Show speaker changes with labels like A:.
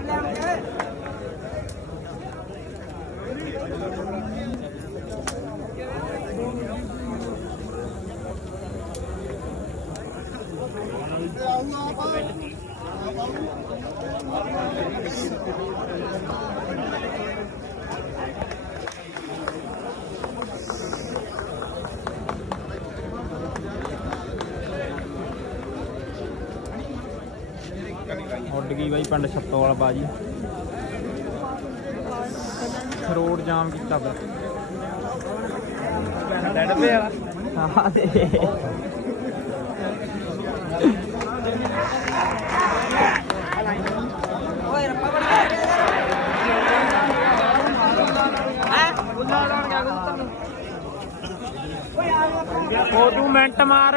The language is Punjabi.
A: Allah Allah ਉੱਡ ਗਈ ਬਾਈ ਪਿੰਡ ਛੱਤੋ ਵਾਲਾ ਬਾਜੀ। ਰੋਡ ਜਾਮ ਕੀਤਾ ਬਸ ਡੱਡ ਪਿਆ ਹਾਂ ਦੇ
B: ਓਏ ਰੱਪਾ ਬਣ ਹੈ ਬੁੱਲਾ ਲਾਣ ਗਿਆ ਕਬੂਤਰ ਨੂੰ
A: ਉਹ ਤੂੰ ਮਿੰਟ ਮਾਰ